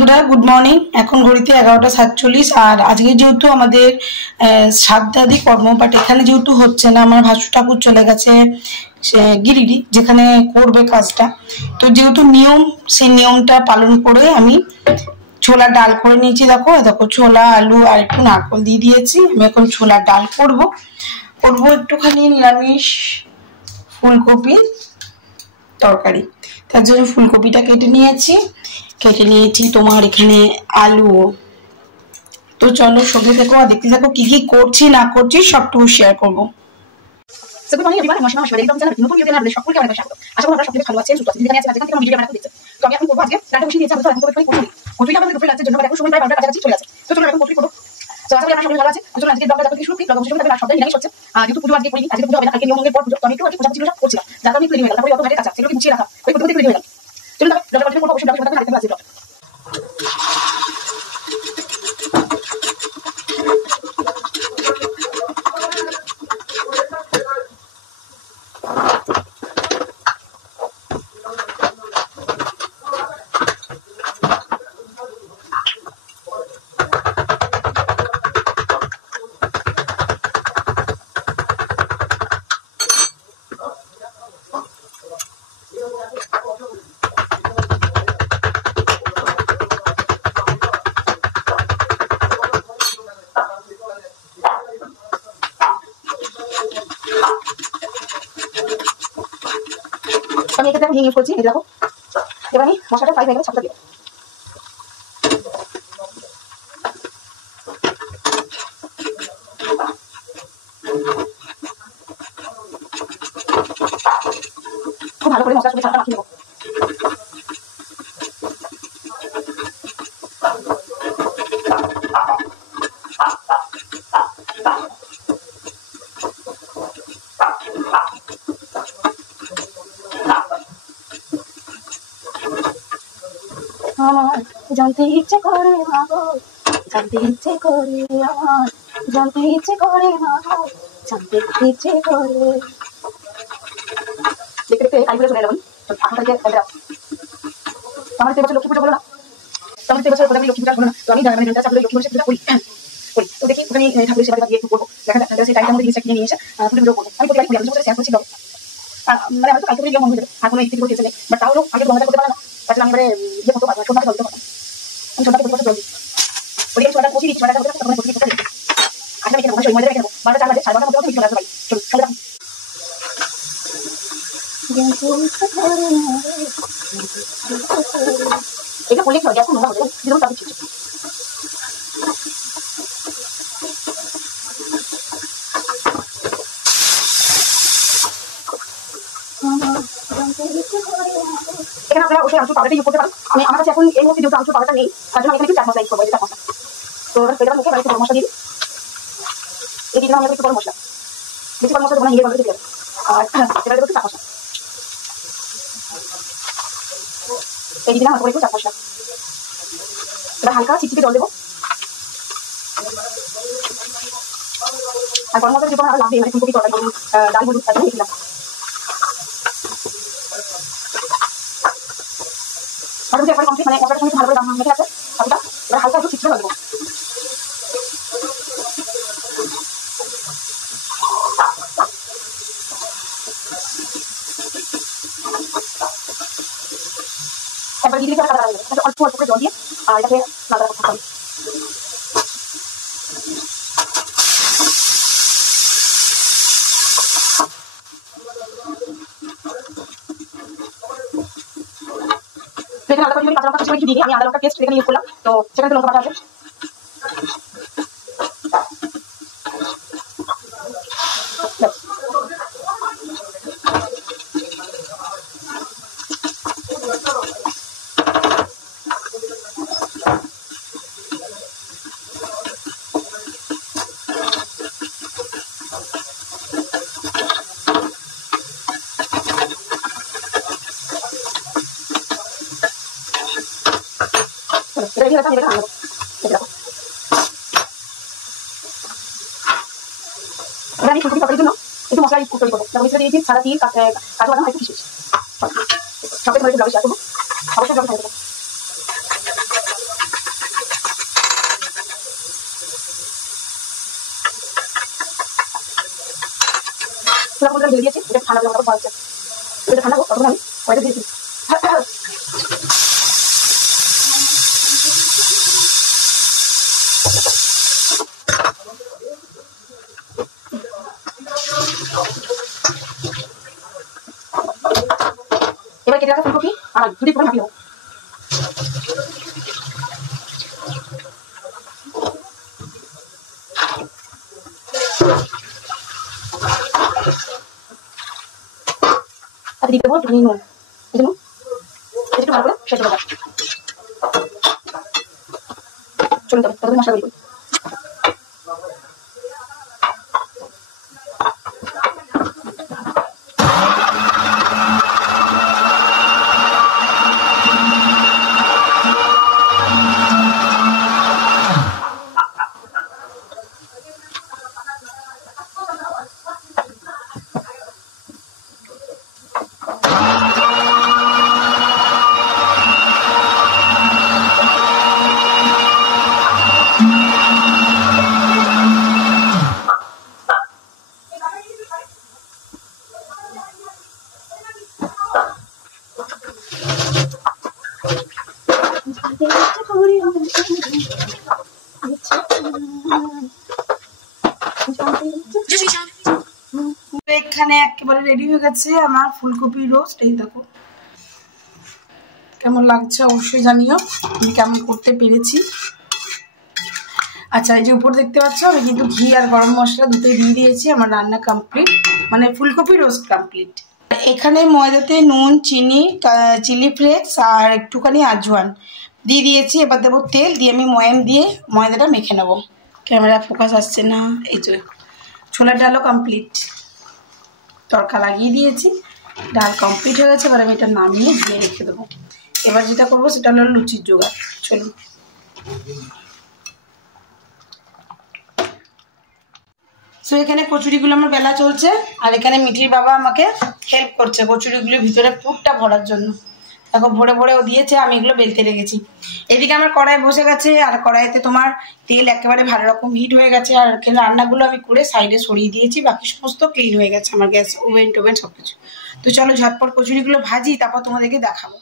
বন্ধুরা, good morning. এখন ঘড়িতে 11টা 47। আর আজকে যেহেতু আমাদের সাতদাদি কর্মপাঠ এখানে যেহেতু হচ্ছে না, আমার ভাসুর ঠাকুর চলে গেছে গিরিডি, যেখানে করবে কাজটা। তো যেহেতু নিয়ম, সেই নিয়মটা পালন করে আমি ছোলা ডাল করে নিয়েছি। দেখো দেখো, ছোলা আলু আর একটু নারকেল দিয়ে দিয়েছি। আমি এখন ছোলা ডাল করব একটুখানি নিরামিষ ফুলকপি তরকারি। তার জন্য ফুলকপিটা কেটে নিয়েছি তোমার এখানে আলু। তো চলো সঙ্গে থেকো আর দেখতে থাকো কি কি করছি না করছি সবটুকু শেয়ার করবো। সকলকে অনেক স্বাগত। আশা করি আপনারা সকলে ভালো আছেন, সুস্থ আছেন। যেখানে আছেন যেখান থেকে ভিডিও বানাতে দিচ্ছেন। তো আমি এখন করবো আজকে রান্না বসিয়ে দিয়েছি। আমরা এখন করবো কচুরি আমাদের দুপুরে রাতের জন্য এখন সময় প্রায় 12টার কাছাকাছি চলে আছে। তো চলুন এখন কচুরি করবো। তো আশা করি আপনারা সকলে ভালো আছেন। চলুন আজকে ব্লগটা যতক্ষণ শুরু করি, ব্লগ অবশ্যই থাকবে। আর সবটাই নিরামিষ হচ্ছে। যেহেতু পুজো আজকে করিনি, আজকে পুজো হবে না, কালকে নিয়মের পর পুজো। তো আমি একটু পূজা সব করছিলাম, যাতে আমি তৈরি হয়ে গেলাম। তারপরে অত ঘাটের কাছে সেগুলো গুছিয়ে রাখা, ওই প্রতিদিন তৈরি হয়ে গেলাম। চলুন তবে ব্লগটা কন্টিনিউ করবো। অবশ্যই ব্লগের সাথে থাকতে হবে আজকে ব্লগটা। আমি এক্ষেত্রে আমি ইউজ করছি, এই দেখো। এবার আমি মশলাটা ফ্রাই হয়ে গেলে ছাপটা দিব। খুব ভালো করে মশলার সাথে ছাপটা মাখিয়ে নেবো। আমার জানতে ইচ্ছে করে মাগো, জানতে ইচ্ছে করে, আমার জানতে ইচ্ছে করে মাগো, জানতে ইচ্ছে করে। দেখতে দেখতে কালী পুজো চলে এলাম। আপনাদেরকে আমার তো এবছর লক্ষ্মী পুজো হলো না, তোমার তো এবছর প্রধান লক্ষ্মী পুজো হলো না। তো আমি লক্ষ্মী পুজো করি। তো দেখি ওখানে ঠাকুরের সেবা দিয়ে একটু করবো। দেখা যাক সেই টাইমটার মধ্যে জিনিসটা কিনে নিয়ে এসে পুজো পুজো করবো। আমি প্রতিবার করি, আপনাদের সাথে শেয়ার করছি। মানে আমার তো কালকে গিয়ে মনে হয়ে যাবে, আর কোনো ইস্তিরি করতে নেই। বাট তাহলেও আগে মনে করতে পারে না। তাহলে আমি এবারে ইয়ে করতে পারবো, ছোটটাকে ধরতে পারবো। আমি ছোটটাকে প্রতি বছর জল দিই। ওই ছোটটা কষি দিচ্ছি, ছোটটা করতে তখন প্রতি বছর দিই। আগে আমি খেতে মধ্যে রেখে দেবো। 12টা 4 বাজে, 12টার মধ্যে চলে আসবে ভাই। চলুন খেলে রাখুন। এটা বললেই হয়, এখন নোংরা হয়ে যাবে, যেমন তাদের ঠিক। এখানে আপনারা অবশ্যই আমচুর পাউডারটা ইউজ করতে পারেন। আমি আমার কাছে এখন এই মুহূর্তে যেহেতু আমচুর পাউডারটা নেই, তার জন্য আমি এখানে একটু চাট মশলা ইউজ করবো। চাট মশলা তো এটা মুখে বাড়িতে গরম মশলা দিই। এই দিলাম আমরা একটু গরম মশলা, বেশি গরম মশলা দেবো না, হিরে গরম দিয়ে দেবো। আর এবার দেবো একটু চাট মশলা। এই দিলাম হালকা একটু চাট মশলা। এবার হালকা চিপচিপে জল দেবো। আর গরম মশলা যেহেতু আমার লাগবে, মানে ফুলকপি তরকারি ডাল হলুদ তার জন্য দিলাম। মোটামুটি একবার কমপ্লিট, মানে মশলাটার সঙ্গে ভালো করে দাম মেখে আছে সবটা। এবার হালকা একটু চিপচিপে জল দেবো। একবার দিয়ে দিলে কাটা যাবে, অল্প অল্প করে জল দিয়ে আর এটাকে নাড়া করতে হবে। এখানে আলাদা করে কাঁচা লঙ্কা কিছু দিয়ে আমি আদা লঙ্কা পেস্ট এখানে ইউজ করলাম। তো সেখানে লঙ্কা বাটা আছে। রেডি হয়ে গেছে, আমি এবার আমি ফুলকপি তরকারির জন্য একটু মশলা ইউজ তৈরি করবো। তারপর মিশ্রে দিয়েছি সাদা তিল, কাজু বাদাম, একটু কিশমিশ। সবকে ধরে ব্লগে শেয়ার করবো, অবশ্যই ব্লগে থাকবে। চুলা কোনটা দিয়ে দিয়েছি, এটা ঠান্ডা করে ভালো হচ্ছে। এটা ঠান্ডা হোক, তখন আমি কয়টা দিয়ে দিচ্ছি। এবার কেটে রাখা ফুলকপি আর দুটি পুরো মাখিয়ে দেবো। আর দিয়ে দেবো একটু নুন, এই নুন একটু ভালো করে সেদ্ধ করবো। চলুন তবে তবে মশলা করি। এখানে একেবারে রেডি হয়ে গেছে আমার ফুলকপি রোস্ট। এই দেখো কেমন লাগছে অবশ্যই জানিও আমি কেমন করতে পেরেছি। আচ্ছা এই যে উপর দেখতে পাচ্ছ আমি কিন্তু ঘি আর গরম মশলা দুটোই দিয়ে দিয়েছি। আমার রান্না কমপ্লিট, মানে ফুলকপি রোস্ট কমপ্লিট। এখানে ময়দাতে নুন, চিনি, চিলি ফ্লেক্স আর একটুখানি আজওয়ান দিয়ে দিয়েছি। এবার দেবো তেল, দিয়ে আমি ময়াম দিয়ে ময়দাটা মেখে নেবো। ক্যামেরা ফোকাস আসছে না। এই যে ছোলার ডালও কমপ্লিট, তড়কা লাগিয়ে দিয়েছি, ডাল কমপ্লিট হয়ে গেছে। এবার আমি এটা নামিয়ে দিয়ে রেখে দেবো। এবার যেটা করবো সেটা হলো লুচির জোগাড়। চলুন। তো এখানে কচুরিগুলো আমার বেলা চলছে আর এখানে মিঠির বাবা আমাকে হেল্প করছে কচুরিগুলোর ভিতরে পুরটা ভরার জন্য। দেখো ভরে ভরে ও দিয়েছে, আমি এগুলো বেলতে রেখেছি। এদিকে আমার কড়াই বসে গেছে আর কড়াইতে তোমার তেল একেবারে ভালো রকম হিট হয়ে গেছে। আর রান্নাগুলো আমি করে সাইডে সরিয়ে দিয়েছি, বাকি সমস্ত ক্লিন হয়ে গেছে আমার গ্যাস, ওভেন টোভেন সবকিছু। তো চলো ঝটপট কচুরিগুলো ভাজি, তারপর তোমাদেরকে দেখাবো।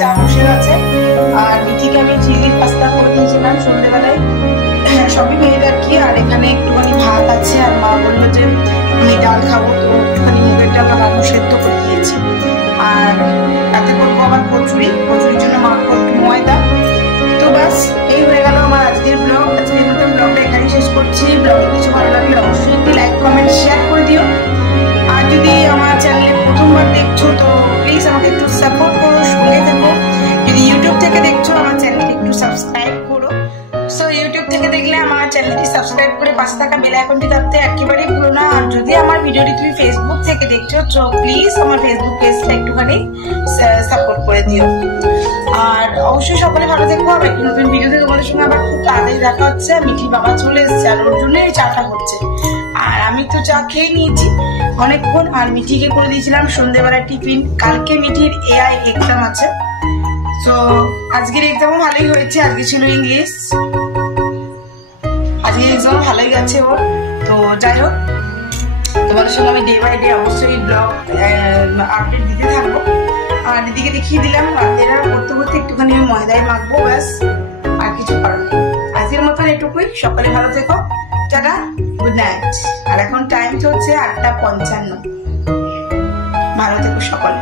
চা বসে আছে আর মিঠিকে আমি চিলি পাস্তা করে দিয়েছিলাম সন্ধ্যেবেলায় সবই ভেজ আর কি। আর এখানে একটুখানি ভাত আছে, আর মা বললো যে আমি ডাল খাবো, তো একটুখানি মুগের ডাল আর আলু সেদ্ধ করে দিয়েছি। আর তাতে করবো আবার কচুরি, কচুরির জন্য মাখবো একটু ময়দা। তো ব্যাস এই হয়ে গেল আমার আজকের ব্লগ। আজকের মতো ব্লগটা এখানেই শেষ করছি। ব্লগে কিছু ভালো লাগলে অবশ্যই একটি লাইক কমেন্ট শেয়ার করে দিও। আর যদি আমার চ্যানেলে প্রথমবার দেখছো তো প্লিজ আমাকে একটু সাপোর্ট করো, সঙ্গে থেকো। যদি ইউটিউব থেকে দেখছো আমার চ্যানেলটি একটু সাবস্ক্রাইব করো। সো ইউটিউব থেকে দেখলে আমার চ্যানেলটি সাবস্ক্রাইব করে পাশে থাকা বেল আইকনটি দাবতে একেবারেই ভুলো না। আর যদি আমার ভিডিওটি তুমি ফেসবুক থেকে দেখছো তো প্লিজ আমার ফেসবুক পেজটা একটুখানি সাপোর্ট করে দিও। আর অবশ্যই সকলে ভালো থেকো। আর একটি নতুন ভিডিও থেকে তোমাদের সঙ্গে আবার খুব তাড়াতাড়ি দেখা হচ্ছে। মিঠি বাবা চলে এসেছে আর ওর জন্য এই চাটা হচ্ছে। আর আমি তো চা খেয়ে নিয়েছি অনেকক্ষণ। আর মিঠিকে করে দিয়েছিলাম সন্ধ্যেবেলার টিফিন। কালকে মিঠির এআই এক্সাম আছে, তো আজকের এক্সামও ভালোই হয়েছে। আজকে ছিল ইংলিশ, আজকের এক্সাম ভালোই গেছে ওর। তো যাই হোক, তোমাদের সঙ্গে আমি ডে বাই ডে অবশ্যই ব্লগ আপডেট দিতে থাকবো। আর এদিকে দেখিয়ে দিলাম রাতের করতে করতে একটুখানি আমি ময়দায় মাখবো, ব্যাস আর কিছু করার নেই। আজকের মতন এটুকুই। সকালে ভালো থেকো, টাটা, গুড নাইট। আর এখন টাইম চলছে 8:55। ভালো থেকো সকলে।